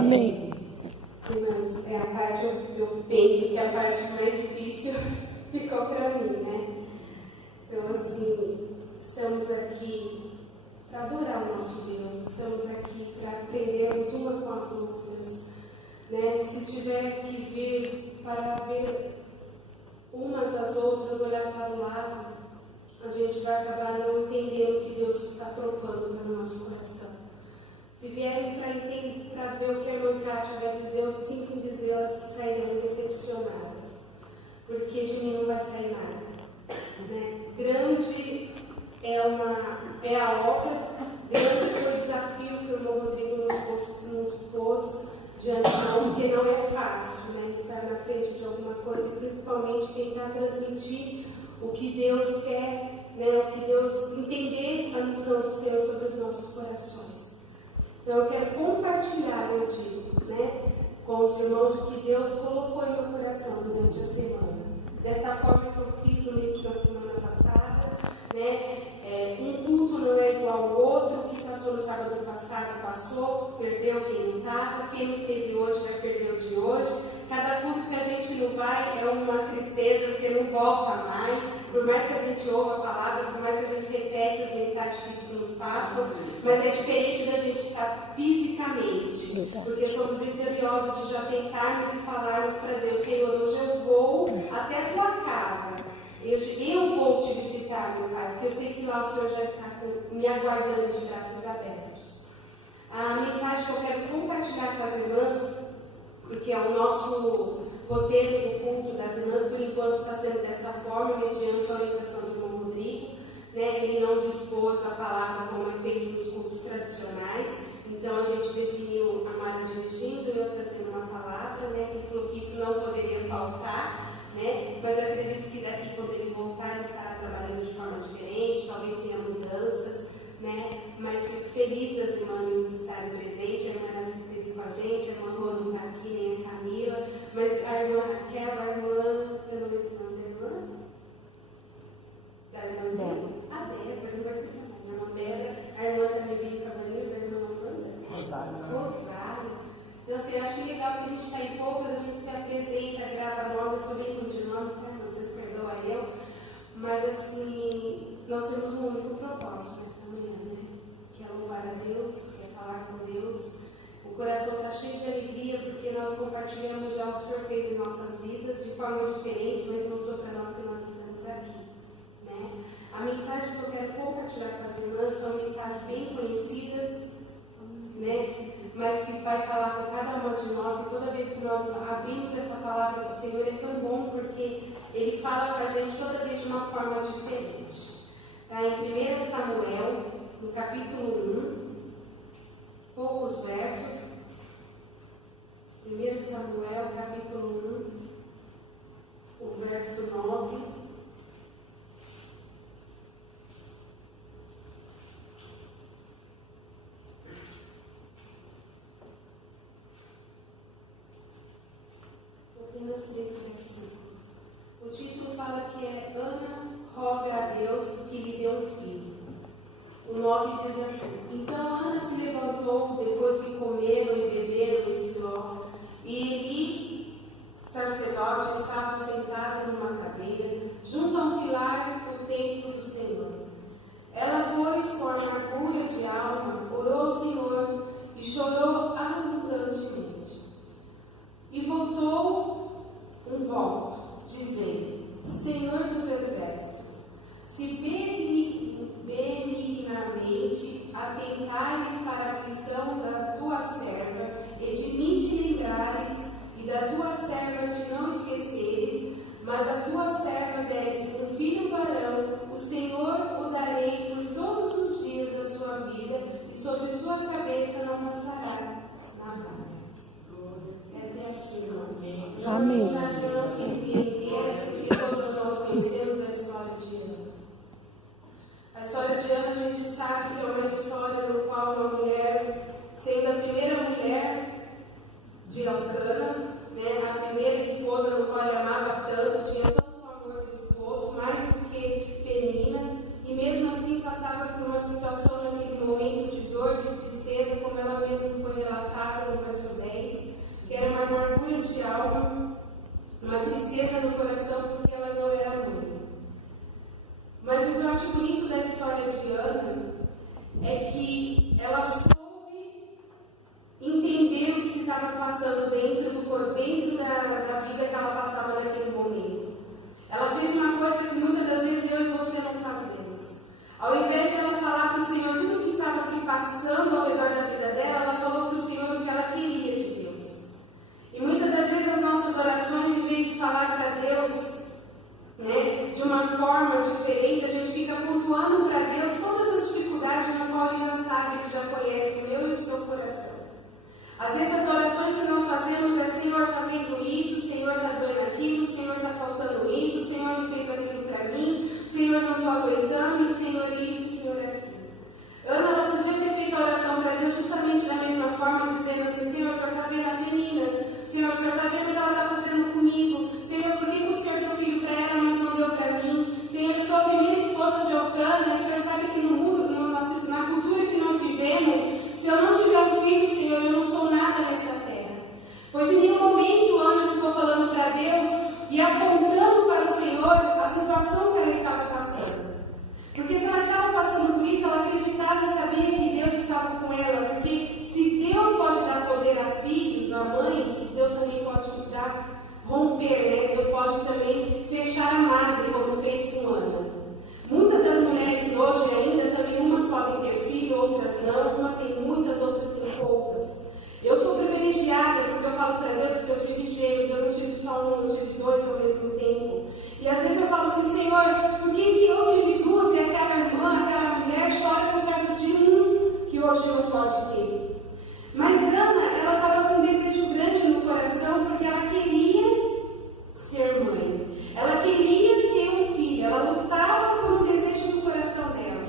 Amém. Mas é a parte, eu penso que a parte mais difícil ficou para mim, né? Então, assim, estamos aqui para adorar o nosso Deus, estamos aqui para aprendermos uma com as outras, né? Se tiver que vir para ver umas às outras, olhar para o lado, a gente vai acabar não entendendo o que Deus está propondo para o nosso coração. Se vierem para ver o que a irmã Kátia vai dizer, eu sinto em dizer, elas sairão decepcionadas, porque de mim não vai sair nada. Né? Grande é a obra, grande foi o desafio que o irmão Rodrigo nos pôs diante de nós, porque não é fácil, né? Estar na frente de alguma coisa e principalmente tentar transmitir o que Deus quer, né? O que Deus entender a missão do Senhor sobre os nossos corações. Então eu quero compartilhar, eu digo, né, com os irmãos o que Deus colocou em meu coração durante a semana. Dessa forma que eu fiz no início da semana passada, né, um culto não é igual ao outro, o que passou no sábado passado passou, perdeu quem não estava, quem não esteve hoje vai perder o de hoje. Cada culto que a gente não vai é uma tristeza, porque não volta mais, por mais que a gente ouva a palavra, por mais que a gente repete as mensagens que se nos passam, mas é diferente da gente estar fisicamente, porque somos vitoriosos de já tentarmos e falarmos para Deus: Senhor, hoje eu vou até a tua casa, eu vou te visitar, meu Pai, porque eu sei que lá o Senhor já está me aguardando de braços abertos. A mensagem que eu quero compartilhar com as irmãs, porque é o nosso roteiro do culto das irmãs, por enquanto está sendo dessa forma, mediante a orientação do irmão Rodrigo, né? Ele não dispôs a palavra como é feito nos cultos tradicionais, então a gente definiu a Mara dirigindo e eu trazendo uma palavra, né? Ele falou que isso não poderia faltar, né? Mas eu acredito que daqui, quando ele voltar, ele estará trabalhando de forma diferente, talvez tenha mudanças, né? Mas fico feliz das irmãs estarem presentes, a irmã Ana esteve com a gente, a irmã Rô não está aqui, nem a Camila, mas a irmã Raquel, a irmã, eu não lembro o nome da irmã? Da irmãzinha? A Débora, não vai ficar mais, a irmã dela, a irmã também veio casamento, a irmã Rosário. Então, assim, eu achei legal que a gente está em poucas, a gente se apresenta, grava nome, eu sou bem ruim de nome, né? Vocês perdoam eu, mas assim, nós temos um único propósito nesta manhã, né? Que é louvar a Deus, que é falar com Deus. O coração está cheio de alegria porque nós compartilhamos já o que o Senhor fez em nossas vidas de formas diferentes, mas mostrou para nós que nós estamos aqui, né? A mensagem que eu quero compartilhar com as irmãs são mensagens bem conhecidas, né? Mas que vai falar com cada uma de nós, e toda vez que nós abrimos essa palavra do Senhor é tão bom porque Ele fala com a gente toda vez de uma forma diferente. Está em 1 Samuel, no capítulo 1, poucos versos. 1 Samuel, capítulo 1, o verso 9. O título fala que é Ana roga a Deus que lhe dê um filho. O 9 diz assim: Então Ana se levantou depois que comeram e beberam em Siló, e Eli, sacerdote, estava sentado numa cadeira, junto a um pilar do templo do Senhor. Ela, pois, com amargura de alma, orou ao Senhor e chorou abundantemente. E voltou um voto, dizendo: Senhor dos exércitos, se benignamente atentares para a aflição da tua serva, e de mim te lembrares, e da tua serva te não esqueceres, mas a tua serva deres um filho varão, o Senhor o darei por todos os dias da sua vida, e sobre sua cabeça não passará alma, uma tristeza no coração porque ela não era mãe. Mas o que eu acho bonito da história de Ana é que ela soube entender o que se estava passando dentro do corpo, dentro da vida que ela passava naquele momento. Ela fez uma coisa que muitas das vezes eu e você não fazemos. Ao invés de ela falar para o Senhor tudo o que estava se passando ao redor da vida dela, ela falou para o Senhor o que ela queria de Deus. E muitas das vezes as nossas orações, em vez de falar para Deus, de uma forma diferente, a gente fica pontuando para Deus todas as dificuldades na qual Ele já sabe, Ele já conhece o meu e o seu coração. Às vezes as orações que nós fazemos é: Senhor, está vendo isso, Senhor, está doendo aquilo, Senhor, está faltando isso, Senhor não fez aquilo para mim, Senhor, não estou aguentando, Senhor isso, Senhor aquilo. Ana, ela podia ter feito a oração para Deus justamente da mesma forma, dizendo assim: Senhor, o Senhor está vendo a menina, Senhor, o Senhor está vendo o que ela está fazendo comigo, Senhor, por que o Senhor deu filho para ela, mas não deu para mim? Senhor, eu sou a primeira esposa de Elcana, e o Senhor sabe que no mundo, na cultura que nós vivemos, se eu não tiver um filho, Senhor, eu não sou nada nessa terra. Pois em nenhum momento Ana ficou falando para Deus e apontando para o Senhor a situação que ela estava passando. Porque se ela estava passando por isso, ela acreditava e sabia que Deus estava com ela. Porque se Deus pode dar poder a filhos, a mães, Deus também pode dar, romper, Deus pode também fechar a madre, como fez com Ana. Muitas das mulheres hoje ainda também, umas podem ter filho, outras não, uma tem muitas, outras tem poucas. Eu sou privilegiada porque eu falo para Deus porque eu tive gêmeos, eu não tive só um, eu tive dois ao mesmo tempo. E às vezes eu falo assim: Senhor, por que eu tive duas e aquela irmã, aquela mulher chora por causa de um que hoje não pode ter? Mas Ana, ela estava com um desejo grande no coração porque ela queria ser mãe. Ela queria ter um filho, ela lutava por um desejo no coração dela.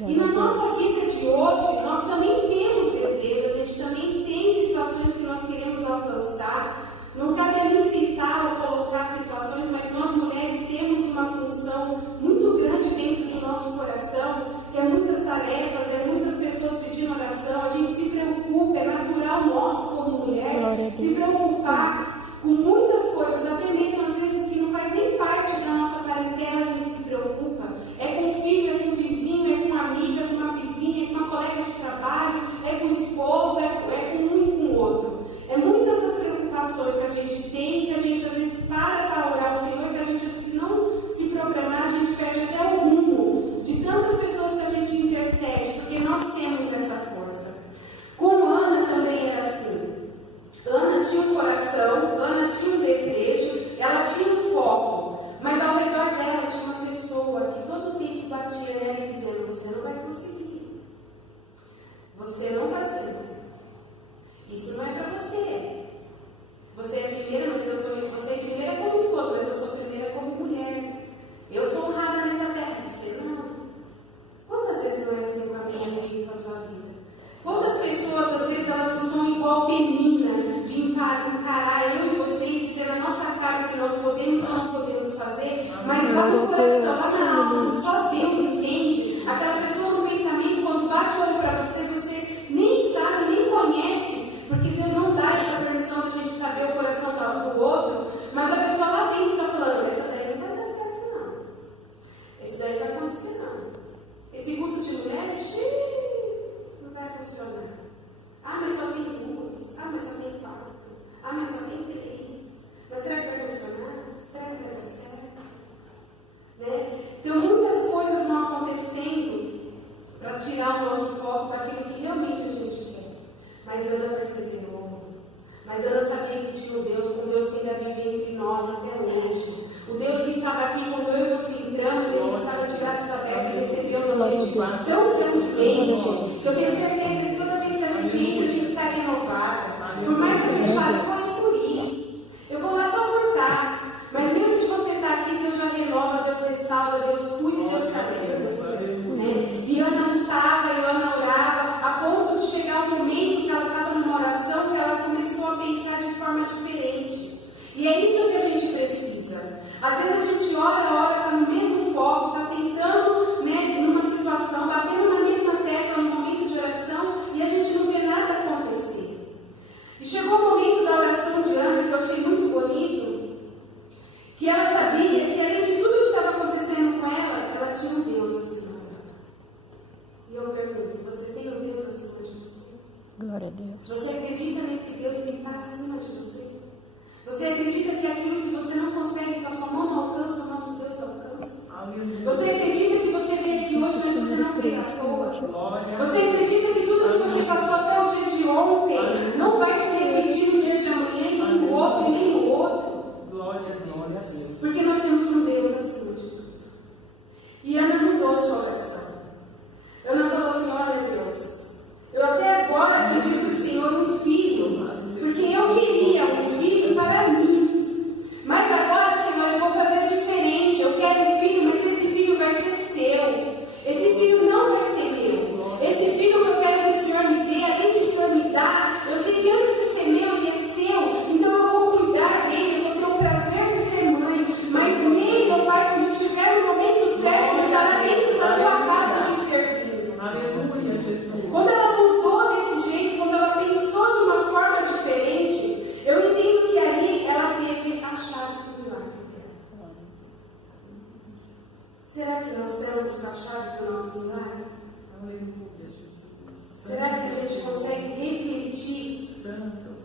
E na nossa vida de hoje, nós também temos desejos, a gente também tem situações que nós queremos alcançar. Não cabe a mim citar ou colocar situações, mas nós mulheres temos uma função muito grande dentro do nosso coração, que é muitas tarefas, é muitas pessoas pedindo oração, a gente se preocupa, é natural nosso como mulher se preocupar com muitas coisas, até mesmo às vezes que não faz nem parte da nossa parentela, a gente se preocupa. É com o filho, é com o vizinho, é com uma amiga, é com uma vizinha, é com uma colega de trabalho, é com o esposo, é com um e com o outro. É muitas das preocupações que a gente tem, que a gente às vezes para orar ao Senhor, que a gente, se não se programar, a gente perde até o rumo de tantas pessoas que a gente intercede, porque nós temos essa força. Com Ana também era assim. Ana tinha um coração, Ana tinha um desejo, ela tinha um foco, mas ao redor dela tinha uma pessoa que todo tempo batia nela e dizendo: você não vai conseguir, você não vai ser, isso não é para você. Você é a primeira, mas você é a primeira como esposa, mas eu sou a primeira como mulher. Eu sou honrada nessa terra, você não. Quantas vezes não é assim com a minha vida, com a sua vida? Quantas pessoas, às vezes, elas não são igual Penina, de encarar eu e você e dizer na nossa cara o que nós podemos ou não podemos fazer, mas lá no coração, lá na alma, só Deus entende. Aquela pessoa no pensamento, quando bate o olho para você, você nem sabe, nem conhece, porque Deus não dá essa permissão de a gente saber o coração do outro, mas a pessoa lá dentro está falando: essa daí não vai dar certo, não. Esse daí vai acontecer, não. Esse culto de mulheres, não vai funcionar. Ah, mas só tem duas. Ah, mas só tem quatro. Ah, mas só tem três. Mas será que vai funcionar? Será que vai dar certo? Então, muitas coisas vão acontecendo para tirar o nosso foco daquilo que realmente a gente quer. Mas Ana perseverou. Mas Ana sabia que tinha um Deus que ainda vive entre nós até hoje. O Deus que estava aqui quando eu e você entramos, Ele estava de braços abertos e recebeu a gente tão grandemente, que eu tenho certeza que toda vez que a gente entra, a gente sai renovada. Por mais que a gente fale: eu vou por ir, eu vou lá só por estar. Mas mesmo de você estar aqui, Deus já renova, Deus restaura, Deus cuida, Deus sabe. E Ana estava, e Ana orava, a ponto de chegar um momento que ela estava numa oração, que ela começou a pensar de forma diferente. E é isso que a gente precisa. Às vezes a gente ora, está no mesmo foco, está tentando, numa situação, batendo na mesma tecla no momento de oração, Você acredita nesse Deus que está acima de você? Você acredita que aquilo que você não consegue, que a sua mão não alcança, o nosso Deus alcança? Você acredita que você veio aqui hoje, mas você não veio à toa? Você acredita que tudo que você passou até o dia de ontem não vai se repetir no dia de amanhã, e nem no outro, e nem no outro? Porque nós temos um Deus acima de tudo. E Ana mudou a sua oração. Ana falou assim: olha, Deus, eu até agora pedi para o Senhor um filho, porque eu queria um filho para mim. Mas agora, Senhor, eu vou fazer diferente. Eu quero um filho, mas esse filho vai ser seu. Esse filho não vai ser meu. Esse filho que eu quero que o Senhor me dê, além do Senhor me dar, eu sei que antes de ser meu, ele é seu. Então eu vou cuidar dele, eu vou ter o prazer de ser mãe. Mas nele, meu Pai, quando tiver o momento certo, ele estará dentro da tua casa te servindo. Aleluia, Jesus. Quando ela mudou desse jeito, quando ela pensou de uma forma diferente, eu entendo que ali ela teve a chave do milagre. Será que nós temos a chave do nosso milagre? Aleluia, Jesus. Será que a gente consegue refletir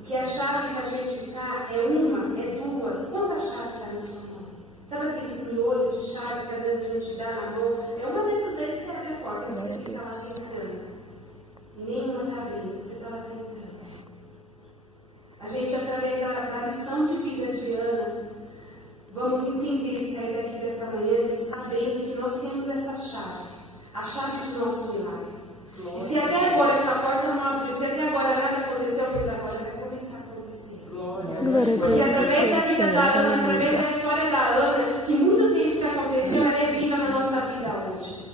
que a chave que a gente está é uma, é duas? Quantas chaves está na sua mão? Sabe aqueles miolhos de chave que às vezes a gente dá na mão? É uma dessas vezes que abre a porta, você fica lá tentando. Nenhuma está abrindo, você está lá tentando. A gente, através da missão de vida de Ana, vamos entender e sair daqui desta manhã sabendo que nós temos essa chave, a chave do nosso milagre. E se até agora essa porta não abriu, se até agora nada aconteceu, pois agora vai começar a acontecer. Porque através da vida da Ana, através da história da Ana, que muito tempo se aconteceu, ela é viva na nossa vida hoje.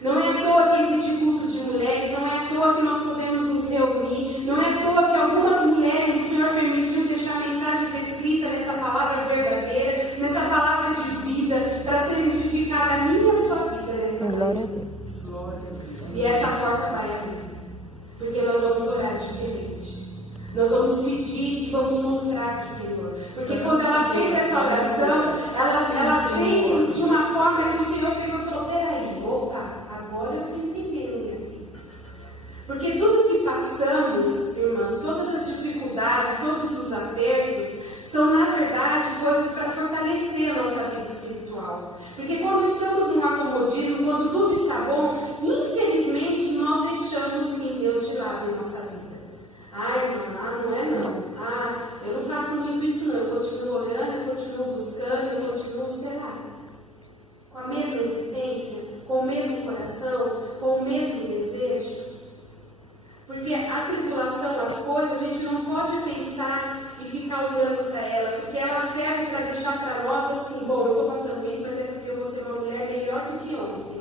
Não é à toa que existe culto de mulheres, não é à toa que nós podemos nos reunir, não é à toa que algumas mulheres o Senhor permitiu deixar a mensagem descrita nessa palavra verdadeira, nessa palavra de vida, para ser edificada a minha e a sua vida nessa manhã. E essa porta vai abrir, porque nós vamos orar diferente. Nós vamos pedir e vamos mostrar para o Senhor. Porque quando ela fez essa oração, ela fez de uma forma que o Senhor pegou e falou: peraí, opa, agora eu estou entendendo, minha filha. Porque tudo que passamos, irmãs, todas as dificuldades, todos os apertos, são na verdade coisas para fortalecer a nossa vida espiritual. Porque quando estamos num acomodismo, quando tudo está bom, infelizmente nós deixamos sim Deus de lado em nossa vida. Irmã, não é não. Eu não faço muito isso não. Eu continuo orando, eu continuo buscando, eu continuo, sei lá, com a mesma existência, com o mesmo coração, com o mesmo desejo. Porque a tribulação, as coisas, a gente não pode pensar e ficar olhando para ela, porque ela serve para deixar para nós assim: bom, eu estou passando isso, mas é porque eu vou ser uma mulher melhor do que ontem.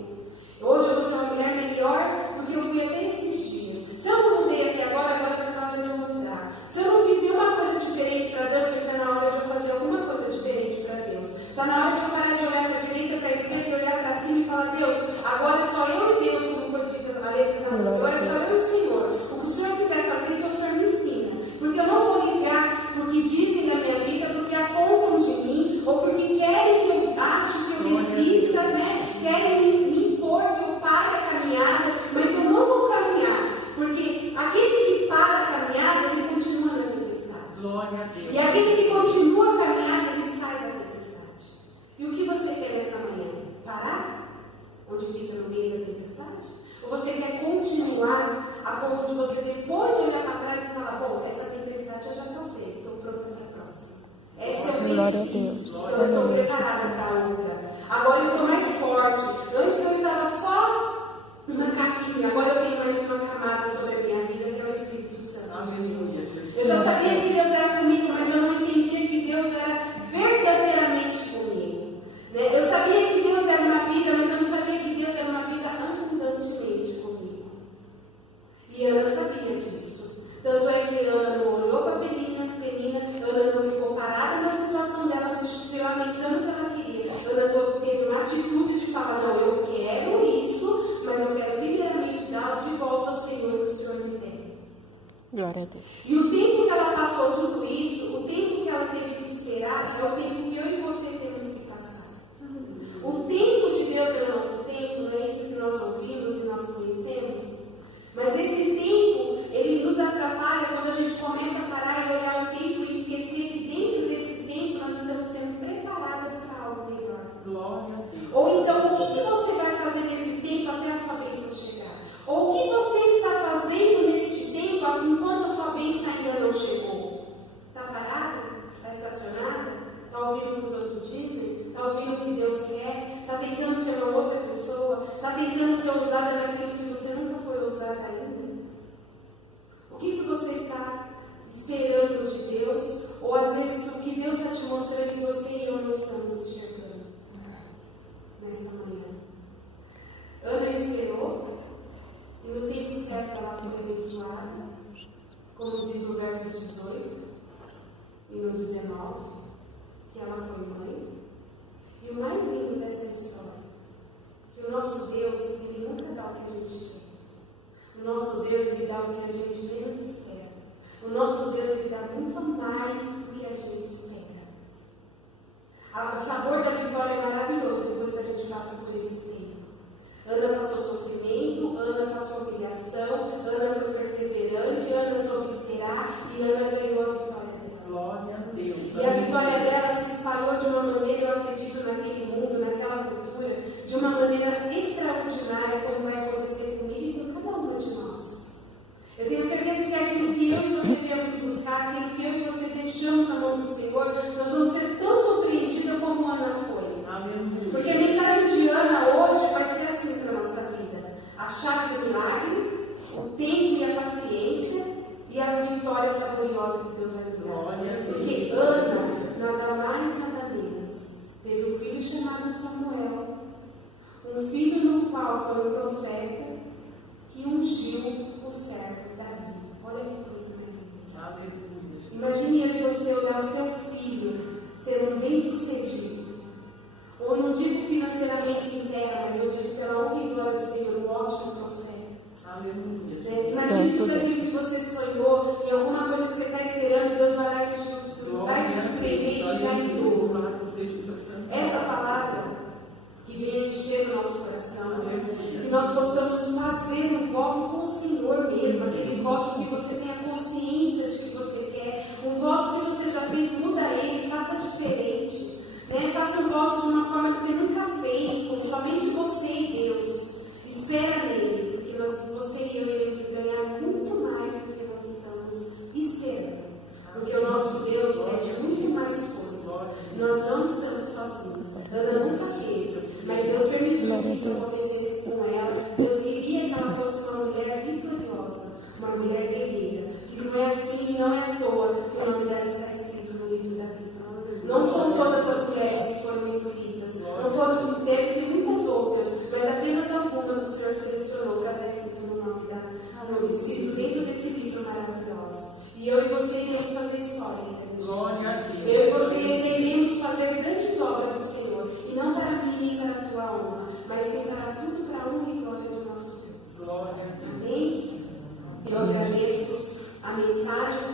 Hoje eu vou ser uma mulher melhor do que eu fui até esses dias. Se eu não mudei até agora está na hora de eu mudar. Se eu não vivi uma coisa diferente para Deus, está na hora de eu fazer alguma coisa diferente para Deus. Está na hora de eu parar de olhar para a direita, para a esquerda, olhar para cima e falar: Deus, agora só eu e Deus, como foi dito na letra da música, agora só eu e o Senhor. O que o Senhor quiser fazer, que o Senhor me ensina. Porque eu não vou ligar porque dizem da minha vida, porque apontam de mim, ou porque querem que eu ache que eu desista, né? Querem me impor que eu pare a caminhada, mas eu não vou caminhar. Porque aquele que para a caminhada, ele continua na tempestade. Glória a Deus. E aquele que continua a caminhada, ele sai da tempestade. E o que você quer nessa manhã? Parar? Onde fica no meio da tempestade? Ou você quer continuar a ponto de você depois olhar para trás e falar: bom, essa tempestade eu já passei, estou pronta para a próxima. Essa eu venci, eu estou preparada para a outra. Agora eu estou mais forte. Antes eu estava só uma capinha, agora eu tenho mais uma camada sobre a minha vida, que é o Espírito Santo. Eu já sabia que Deus era comigo, mas eu não entendia que Deus era verdadeiramente comigo. Né? Eu sabia que Deus era uma vida, mas eu não sabia que Deus era uma vida abundantemente comigo. E Ana sabia disso. Tanto é que Ana não olhou para a Penina, Ana não ficou parada na situação dela, se lamentando que ela queria. Ana teve uma atitude de falar: não, eu quero isso, mas eu quero primeiramente dar de volta ao Senhor que o Senhor me tem. Glória a Deus. E o tempo que ela passou tudo isso, o tempo que ela teve que esperar, é o tempo que eu e você temos que passar. O tempo de Deus é o nosso tempo, não é isso que nós ouvimos e nós conhecemos. Mas esse tempo, ele nos atrapalha quando a 19, que ela foi mãe. E o mais lindo dessa história, que o nosso Deus, ele nunca dá o que a gente quer. O nosso Deus, ele dá o que a gente menos espera. O nosso Deus, ele dá muito mais do que a gente espera. O sabor da vitória é maravilhoso depois que a gente passa por esse tempo. Ana passou sofrimento, Ana passou humilhação, Ana foi perseverante, Ana soube esperar e Ana ganhou a vitória dela. Glória a Deus. E a vitória dela se espalhou de uma maneira, eu acredito, naquele mundo, naquela cultura, de uma maneira extraordinária, como vai acontecer comigo e com cada uma de nós. Eu tenho certeza que aquilo que eu e você viemos buscar, aquilo que eu e você deixamos na mão do Senhor, nós vamos ser tão surpreendidos como Ana foi. Aleluia. Porque a mensagem de Ana hoje vai ser assim para a nossa vida: a chave do milagre, o tempo e a paciência e a vitória saboriosa que Deus vai nos dar. Glória a Deus. Porque Ana, nada mais, nada menos, teve um filho chamado Samuel, um filho no qual foi um profeta que ungiu o servo Davi. Olha que coisa mais linda. Aleluia. Imagine você olhar seu filho sendo bem-sucedido. Ou não digo financeiramente em terra, mas eu digo pela honra e glória do Senhor, um ótimo profeta. Aleluia. Imagine tudo aquilo que você sonhou e alguma coisa que você está esperando, Deus vai te surpreender e te dar em dobro. Essa palavra que vem encher o nosso coração, que nós possamos fazer um voto com o Senhor mesmo, aquele voto que você tenha consciência de que você quer, um voto que você já fez, muda ele, faça diferente. Faça um voto de uma forma que você nunca fez, com somente você e Deus. Espera nele, porque você e eu iremos ganhar muito mais do que nós estamos esperando. Porque o nosso Deus pede muito mais coisas. Nós não estamos sozinhos. Ana nunca teve, mas Deus permitiu que isso acontecesse com ela. Deus queria que ela fosse uma mulher vitoriosa, uma mulher guerreira. Que não é assim e não é à toa que o nome dela está escrito no livro da Bíblia. Não são todas as mulheres que foram escritas, não foram teve muitas outras, mas apenas algumas o Senhor selecionou para estar escrito no nome da escrito dentro desse livro maravilhoso. E eu e você iremos fazer história. Glória a Deus. Eu e você iremos fazer grandes obras do Senhor, e não para mim nem para a tua honra, mas sim para tudo para a honra e glória do nosso Deus. Glória a Deus. Amém? Eu agradeço a mensagem